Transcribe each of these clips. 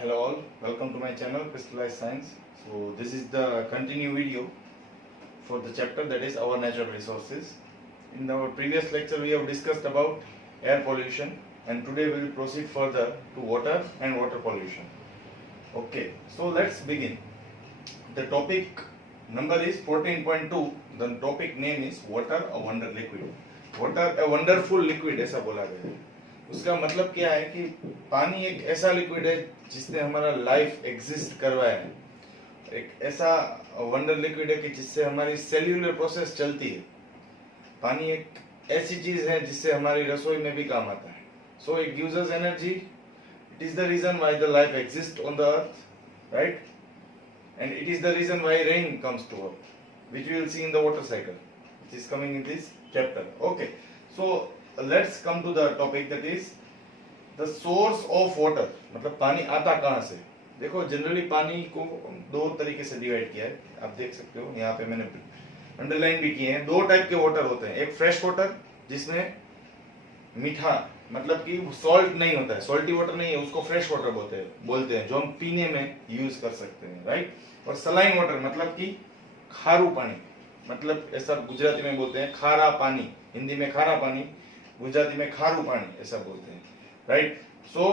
Hello all, welcome to my channel Crystallized Science. So this is the continue video for the chapter that is our natural resources. In our previous lecture we have discussed about air pollution and today we will proceed further to water and water pollution. Okay, so let's begin. The topic number is 14.2. The topic name is water a wonder liquid. Water a wonderful liquid ऐसा बोला गया है. उसका मतलब क्या है कि पानी एक ऐसा लिक्विड है जिसने हमारा लाइफ एग्जिस्ट करवाया है. एक ऐसा वंडर लिक्विड है कि जिससे हमारी सेल्यूलर प्रोसेस चलती है. पानी एक ऐसी चीज है जिससे हमारी रसोई में भी काम आता है. So it gives us energy. It is the reason why the life exist on the earth, right? And it is the reason why rain comes to earth, which we will see in the water cycle, which is coming in this chapter. Okay, so let's come to the topic that is the source of water. मतलब पानी आता कहाँ से? देखो generally पानी को दो तरीके से डिवाइड किया है, आप देख सकते हो. यहाँ पे मैंने अंडरलाइन भी किए हैं. दो टाइप के वाटर होते हैं. एक फ्रेश वाटर जिसमें मीठा मतलब कि सॉल्ट नहीं होता है, सॉल्टी वाटर नहीं है, उसको फ्रेश वाटर बोलते हैं जो हम पीने में यूज कर सकते हैं, राइट? और सलाइन वाटर मतलब कि खारू पानी, मतलब ऐसा गुजराती में बोलते हैं खारा पानी, हिंदी में खारा पानी, गुजराती में खारू पानी ऐसा बोलते हैं, right? So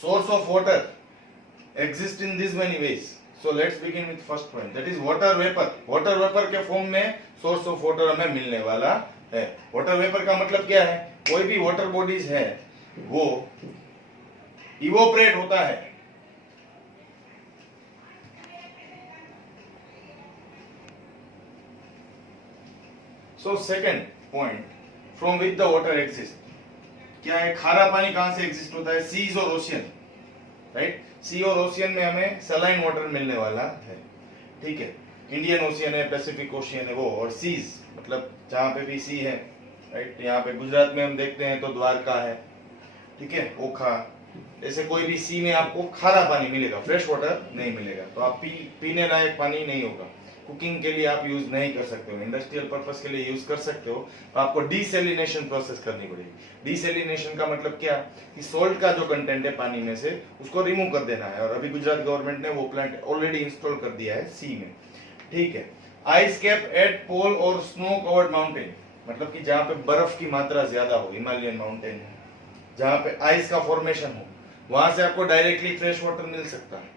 source of water exist in this many ways. So let's begin with first point, that is water vapour. Water vapour के फॉर्म में सोर्स ऑफ वाटर हमें मिलने वाला है. वाटर वेपर का मतलब क्या है? कोई भी वाटर बॉडीज है वो इवोपरेट होता है. So second point, from which the water exist. क्या है? खारा पानी कहां से एग्जिस्ट होता है? सीज और ओशियन, राइट? सी और ओशियन में हमें सलाइन वाटर मिलने वाला है, ठीक है? इंडियन ओशियन है, पैसिफिक ओशियन है वो, और सीज मतलब जहां पे भी सी है, राइट? यहाँ पे गुजरात में हम देखते हैं तो द्वारका है, ठीक है, ओखा. ऐसे कोई भी सी में आपको खारा पानी मिलेगा, फ्रेश वाटर नहीं मिलेगा. तो आप पीने लायक पानी नहीं होगा. कुकिंग के लिए आप यूज नहीं कर सकते हो, इंडस्ट्रियल पर्पस के लिए यूज कर सकते हो. तो आपको डीसेलिनेशन प्रोसेस करनी पड़ेगी. डीसेलिनेशन का मतलब क्या कि सोल्ट का जो कंटेंट है पानी में से उसको रिमूव कर देना है, और अभी गुजरात गवर्नमेंट ने वो प्लांट ऑलरेडी इंस्टॉल कर दिया है सी में, ठीक है? आइस कैप एट पोल और स्नो कवर्ड माउंटेन मतलब कि जहां पे बर्फ की मात्रा ज्यादा हो, हिमालयन माउंटेन है जहां पे आइस का फॉर्मेशन हो, वहां से आपको डायरेक्टली फ्रेश वाटर मिल सकता है.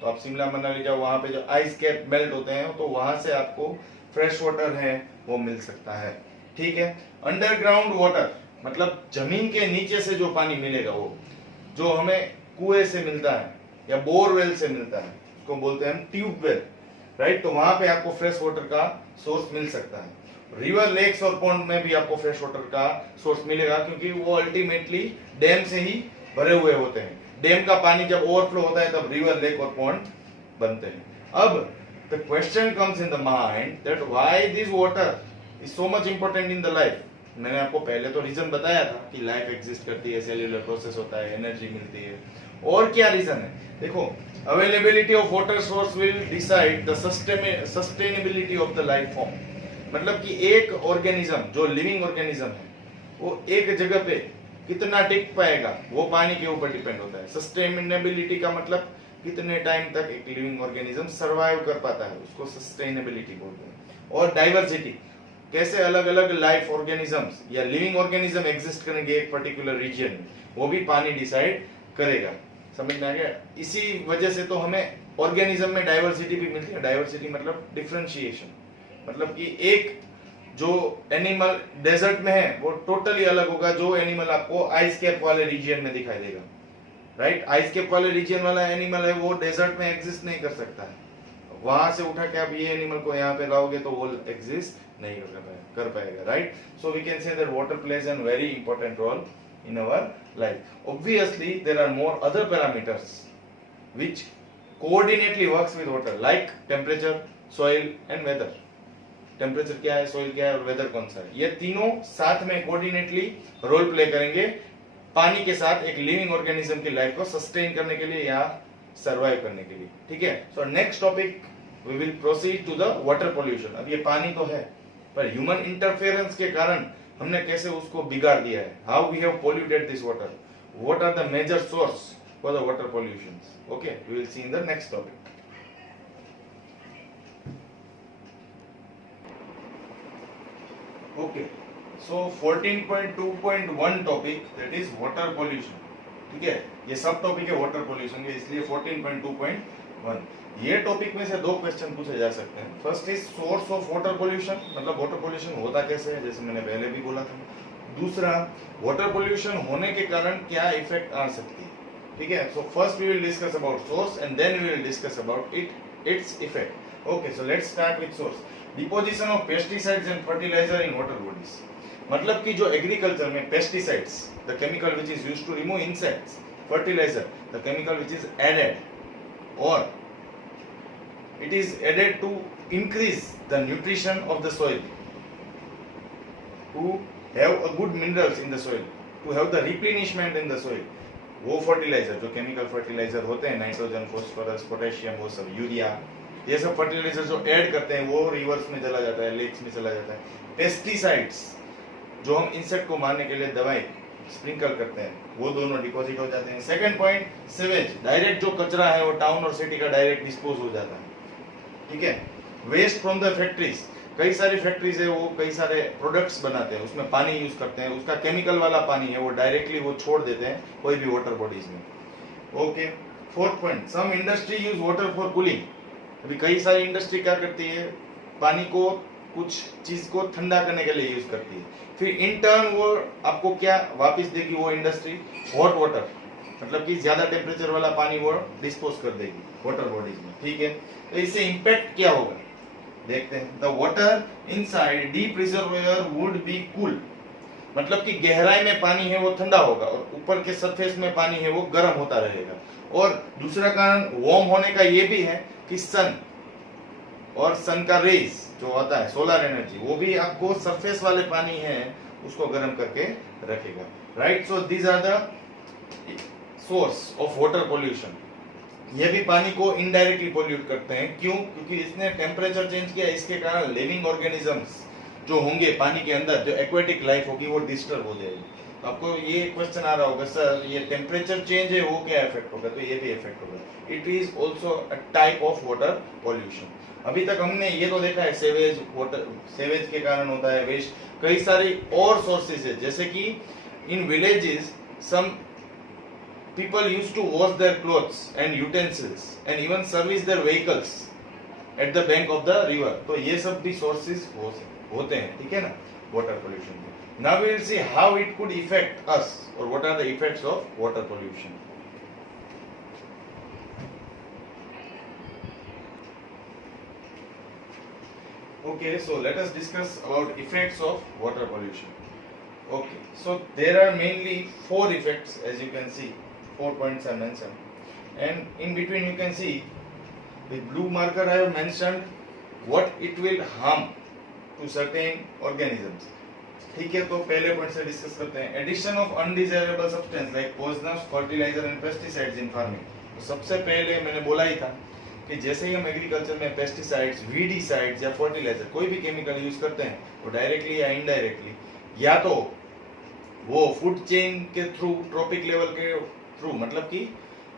तो आप शिमला मनाली जाओ, वहां पे जो आइस कैप मेल्ट होते हैं तो वहां से आपको फ्रेश वाटर है वो मिल सकता है, ठीक है? अंडरग्राउंड वाटर मतलब जमीन के नीचे से जो पानी मिलेगा, वो जो हमें कुएं से मिलता है या बोरवेल से मिलता है, उसको बोलते हैं ट्यूबवेल, राइट? तो वहां पे आपको फ्रेश वाटर का सोर्स मिल सकता है. रिवर, लेक्स और पॉन्ड में भी आपको फ्रेश वाटर का सोर्स मिलेगा, क्योंकि वो अल्टीमेटली डैम से ही भरे हुए होते हैं. डैम का पानी जब ओवरफ्लो होता है तब रिवर, लेक और पॉन्ड बनते हैं. अब the question comes in the mind that why this water is so much important in the life. मैंने आपको पहले तो रीजन बताया था कि लाइफ एग्जिस्ट करती है, सेल्यूलर प्रोसेस होता है, एनर्जी मिलती है. और क्या रीजन है? देखो, availability of water source will decide the sustainability of the life form. मतलब कि एक ऑर्गेनिज्म जो लिविंग ऑर्गेनिज्म है वो एक जगह पे कितना टिक पाएगा वो पानी के ऊपर डिपेंड होता है. सस्टेनेबिलिटी का मतलब कितने टाइम तक एक लिविंग ऑर्गेनिज्म सरवाइव कर पाता है, उसको सस्टेनेबिलिटी बोलते हैं. और डाइवर्सिटी, कैसे अलग अलग लाइफ ऑर्गेनिजम्स या लिविंग ऑर्गेनिज्म एग्जिस्ट करेंगे एक पर्टिकुलर रीजन में, वो भी पानी डिसाइड करेगा. समझ में आ गया? इसी वजह से तो हमें ऑर्गेनिज्म में डाइवर्सिटी भी मिलती है. डाइवर्सिटी मतलब डिफरेंशिएशन, मतलब कि एक जो एनिमल डेजर्ट में है वो टोटली अलग होगा जो एनिमल आपको आइस कैप वाले रीजन में दिखाई देगा, राइट? आइस कैप वाले रीजन वाला एनिमल है वो डेजर्ट में एग्जिस्ट नहीं कर सकता है. वहां से उठा के आप ये एनिमल को यहाँ पे लाओगे तो वो एग्जिस्ट नहीं कर पाएगा, right? So we can say that water plays an very important role in our life. Obviously there are more other parameters which coordinately works with water, like temperature, soil and weather. Temperature क्या है, soil क्या है और weather कौन सा है, ये तीनों साथ में कोऑर्डिनेटली रोल प्ले करेंगे पानी के साथ एक लिविंग ऑर्गेनिज्म की लाइफ को सस्टेन करने के लिए या सरवाइव करने के लिए, ठीक है? So next topic we will proceed to the water pollution. अब ये पानी तो है पर ह्यूमन इंटरफेरेंस के कारण हमने कैसे उसको बिगाड़ दिया है. How we have polluted this water, what are the major source for the water pollutions. Okay, we will see in the next topic. Okay, so 14.2.1 topic, that is water pollution. ठीक है, ये सब टॉपिक है water pollution के, इसलिए 14.2.1 ये topic में से दो क्वेश्चन पूछे जा सकते हैं. First is source of water pollution, मतलब वाटर पोल्यूशन होता कैसे है, जैसे मैंने पहले भी बोला था. दूसरा, वाटर पोल्यूशन होने के कारण क्या इफेक्ट आ सकती है. ठीक है, so first we will discuss about source and then we will discuss about its effect. Okay, so let's start with source. Deposition of pesticides and fertilizer in water bodies, मतलब कि जो एग्रीकल्चर में pesticides, the chemical which is used to remove insects, fertilizer, the chemical which is added और it is added to increase the nutrition of the soil, to have a good minerals in the soil, to have the replenishment in the soil. वो fertiliser जो chemical fertiliser होते हैं, nitrogen, phosphorus, potassium, वो सब, urea, ये सब fertiliser जो add करते हैं वो रिवर्स में चला जाता है, लेक्स में चला जाता है. पेस्टिसाइड्स जो हम इंसेक्ट को मारने के लिए दवाई स्प्रिंकल करते हैं, वो दोनों डिपॉजिट हो जाते हैं. सेकंड पॉइंट, सीवेज, डायरेक्ट जो कचरा है वो टाउन और सिटी का डायरेक्ट डिस्पोज हो जाता है. ठीक है. वेस्ट फ्रॉम द फैक्ट्रीज, कई सारी फैक्ट्रीज है, वो कई सारे प्रोडक्ट्स बनाते हैं, उसमें पानी यूज करते हैं, उसका केमिकल वाला पानी है वो डायरेक्टली वो छोड़ देते हैं कोई भी वाटर बॉडीज में. Okay. Fourth point, some industry use water for cooling. अभी कई सारी इंडस्ट्री क्या करती है, पानी को कुछ चीज को ठंडा करने के लिए यूज करती है, फिर इन टर्न वो आपको क्या वापस देगी वो इंडस्ट्री, हॉट वाटर, मतलब कि ज्यादा टेम्परेचर वाला पानी वो डिस्पोज कर देगी वाटर बॉडीज में. ठीक है, तो इससे इंपैक्ट क्या होगा देखते हैं. The water inside deep reservoir would be cool, मतलब कि गहराई में पानी है वो ठंडा होगा और ऊपर के सरफेस में पानी है वो गर्म होता रहेगा. और दूसरा कारण वार्म होने का ये भी है कि सन और सन का रेज जो होता है, सोलर एनर्जी, वो भी आपको सरफेस वाले पानी है उसको गर्म करके रखेगा. Right, so these are the source of water pollution. ये भी पानी को इनडायरेक्टली पोल्यूट करते हैं. क्यों? क्योंकि इसने टेम्परेचर चेंज किया, इसके कारण लिविंग ऑर्गेनिजम्स जो होंगे पानी के अंदर, जो एक्वेटिक लाइफ होगी वो डिस्टर्ब हो जाएगी. आपको ये क्वेश्चन आ रहा होगा, सर ये टेम्परेचर चेंज है वो क्या इफेक्ट होगा, तो ये भी इफेक्ट होगा. It is also a type of water pollution. अभी तक हमने ये तो देखा है सेवेज, वाटर सेवेज के कारण होता है वेस्ट. कई सारी और सोर्सेज है, जैसे कि in villages some people used to wash their clothes and utensils and even service their vehicles at the bank of the river. तो ये सब भी sources होते हैं. ठीक है ना, water pollution के. Now we will see how it could affect us or what are the effects of water pollution. Okay, so let us discuss about effects of water pollution. Okay, so there are mainly 4 effects, as you can see. 4 points are mentioned, and in between you can see with blue marker I have mentioned what it will harm to certain organisms. ठीक है, तो पहले point से discuss करते हैं. Addition of undesirable substance like poisonous fertilizer and pesticides in farming. तो सबसे पहले मैंने बोला ही था कि जैसे ही हम एग्रीकल्चर में पेस्टिसाइड्स, वीडीसाइड्स या फर्टिलाइजर कोई भी केमिकल यूज करते हैं, वो डायरेक्टली या इनडायरेक्टली या तो वो फूड चेन के थ्रू, ट्रॉपिक लेवल के थ्रू, मतलब कि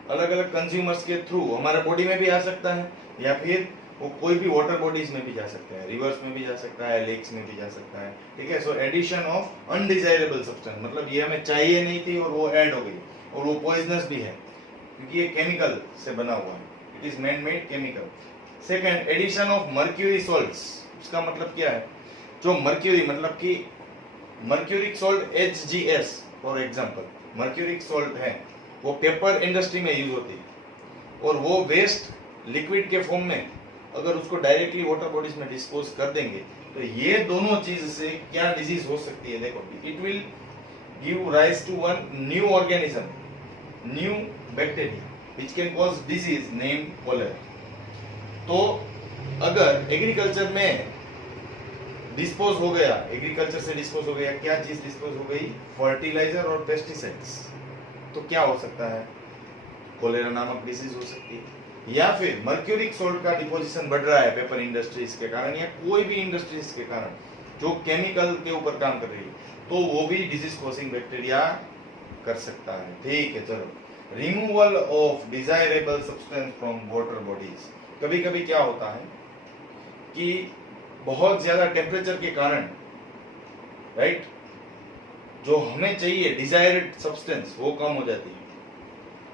अलग अलग कंज्यूमर्स के थ्रू हमारे बॉडी में भी आ सकता है, या फिर वो कोई भी वाटर बॉडीज में भी जा सकता है, रिवर्स में भी जा सकता है, लेक्स में भी जा सकता है. ठीक है, so addition of undesirable substance, मतलब ये हमें चाहिए नहीं थी और वो ऐड हो गई, और वो पॉइजनस भी है क्योंकि ये केमिकल से बना हुआ है, it is man made chemical. Second, addition of mercury salts. उसका मतलब क्या है, जो मर्क्यूरी, मतलब कि mercuric salt HGS for example, mercuric salt है, वो पेपर इंडस्ट्री में यूज होती है, और वो वेस्ट लिक्विड के फॉर्म में अगर उसको डायरेक्टली वाटर बॉडीज में डिस्पोज कर देंगे, तो ये दोनों चीज से क्या डिजीज हो सकती है. देखो, it will give rise to one new organism, new bacteria which can cause disease named cholera. तो अगर एग्रीकल्चर में डिस्पोज हो गया, एग्रीकल्चर से डिस्पोज हो गया, क्या चीज डिस्पोज हो गई, फर्टिलाइजर और पेस्टिसाइड्स, तो क्या हो सकता है, कोलेरा नामक डिजीज हो सकती है. या फिर मर्क्यूरिक सोल्ट का डिपोजिशन बढ़ रहा है पेपर इंडस्ट्रीज के कारण, या कोई भी इंडस्ट्रीज के कारण जो केमिकल के ऊपर काम कर रही है, तो वो भी डिजीज कॉजिंग बैक्टीरिया कर सकता है. ठीक है, चलो removal of desirable substance from water bodies. कभी कभी क्या होता है कि बहुत ज्यादा टेम्परेचर के कारण, राइट, जो हमें चाहिए डिजायर्ड सब्सटेंस वो कम हो जाती है।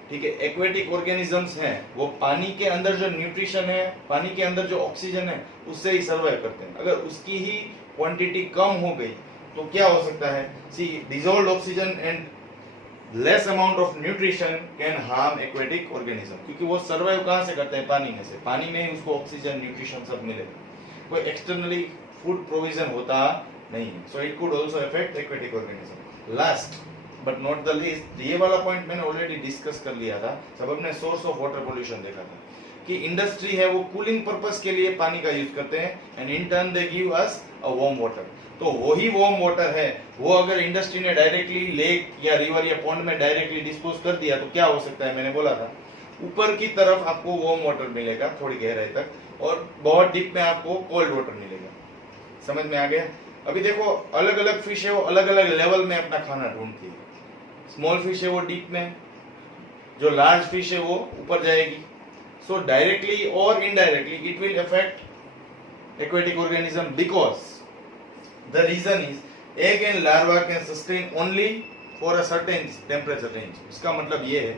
ठीक है, एक्वेटिक ऑर्गेनिजम्स हैं, वो पानी के अंदर जो न्यूट्रिशन है, पानी के अंदर जो ऑक्सीजन है, उससे ही सर्वाइव करते हैं। अगर उसकी ही क्वांटिटी कम हो गई तो क्या हो सकता है, see dissolved oxygen and less amount of nutrition can harm aquatic organism, क्योंकि वो सर्वाइव कहां से करते हैं, पानी में से। पानी में ही उसको ऑक्सीजन न्यूट्रिशन सब मिलेगा, कोई एक्सटर्नली फूड प्रोविजन होता नहीं है। So it could also affect aquatic organism. Last but not the least, ये वाला पॉइंट मैंने ऑलरेडी डिस्कस कर लिया था जब हमने सोर्स ऑफ वाटर पोल्यूशन देखा था, कि इंडस्ट्री है वो कूलिंग पर्पस के लिए पानी का यूज करते हैं and in turn they give us a warm water. तो वही वार्म वाटर है, वो अगर इंडस्ट्री ने डायरेक्टली लेक या रिवर या पॉन्ड में डायरेक्टली डिस्पोज कर दिया तो क्या हो सकता है, मैंने बोला था ऊपर की तरफ आपको वार्म वाटर मिलेगा थोड़ी गहराई तक, और बहुत डीप में आपको कोल्ड वाटर मिलेगा। समझ में आ गया? अभी देखो अलग अलग फिश है वो अलग अलग लेवल में अपना खाना ढूंढती है। स्मॉल फिश है वो डीप में, जो लार्ज फिश है वो ऊपर जाएगी। सो डायरेक्टली और indirectly it will affect aquatic organism because the reason is egg and larva can sustain only for a certain temperature range। इसका मतलब ये है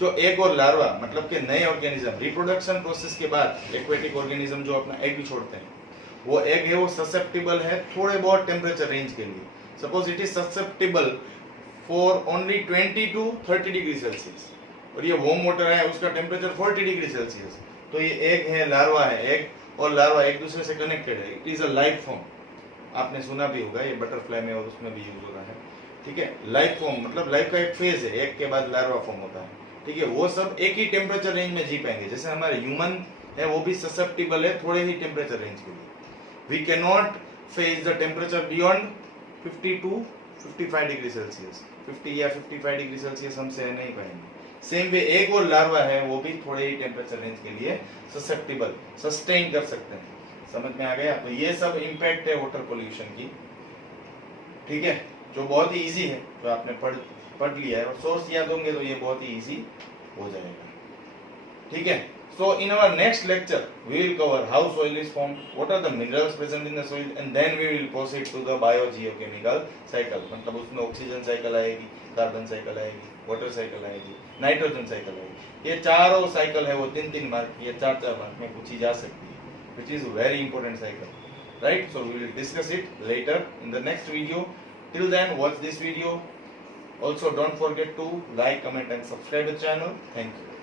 जो एग और लार्वा मतलब के नए ऑर्गेनिज्म रिप्रोडक्शन प्रोसेस के बाद एक्वेटिक ऑर्गेनिज्म जो अपना एग भी छोड़ते हैं, वो एग है वो ससेप्टेबल है थोड़े बहुत टेम्परेचर रेंज के लिए। Suppose it is susceptible for only 20 to 30 degree Celsius, और ये वार्म वाटर है उसका टेम्परेचर 40 डिग्री सेल्सियस। तो ये एग है, लार्वा है, एग और लार्वा एक दूसरे से कनेक्टेड है। It is a life form, आपने सुना भी होगा, ये बटरफ्लाई में और उसमें भी यूज हो रहा है। ठीक है, लाइफ फॉर्म मतलब लाइफ का एक फेज है, एक के बाद लार्वा फॉर्म होता है। ठीक है, वो सब एक ही टेम्परेचर रेंज में जी पाएंगे, जैसे हमारे ह्यूमन है वो भी ससेप्टेबल है थोड़े ही टेम्परेचर रेंज के लिए। We can not face the temperature beyond 50 to 55 degree Celsius. 50 या 55 डिग्री सेल्सियस हम सह नहीं पाएंगे। सेम वे एग और लार्वा है वो भी थोड़े ही टेम्परेचर रेंज के लिए ससेप्टेबल, सस्टेन कर सकते हैं। समझ में आ गया? तो ये सब इम्पैक्ट है वाटर पोल्यूशन की। ठीक है, जो बहुत ही इजी है, जो आपने पढ़ लिया है और सोर्स याद होंगे तो ये बहुत ही इजी हो जाएगा। ठीक है, so in our next lecture we will cover how soil is formed, what are the minerals present in the soil, and then we will proceed to the biogeochemical cycle। मतलब उसमें ऑक्सीजन साइकिल आएगी, carbon cycle आएगी, water cycle आएगी, nitrogen cycle आएगी। ये चारों cycle है वो 3-3 मार्क या 4-4 मार्क में पूछी जा सकती है, which is very important cycle, right? So we will discuss it later in the next video. Till then watch this video. Also don't forget to like, comment and subscribe the channel. Thank you.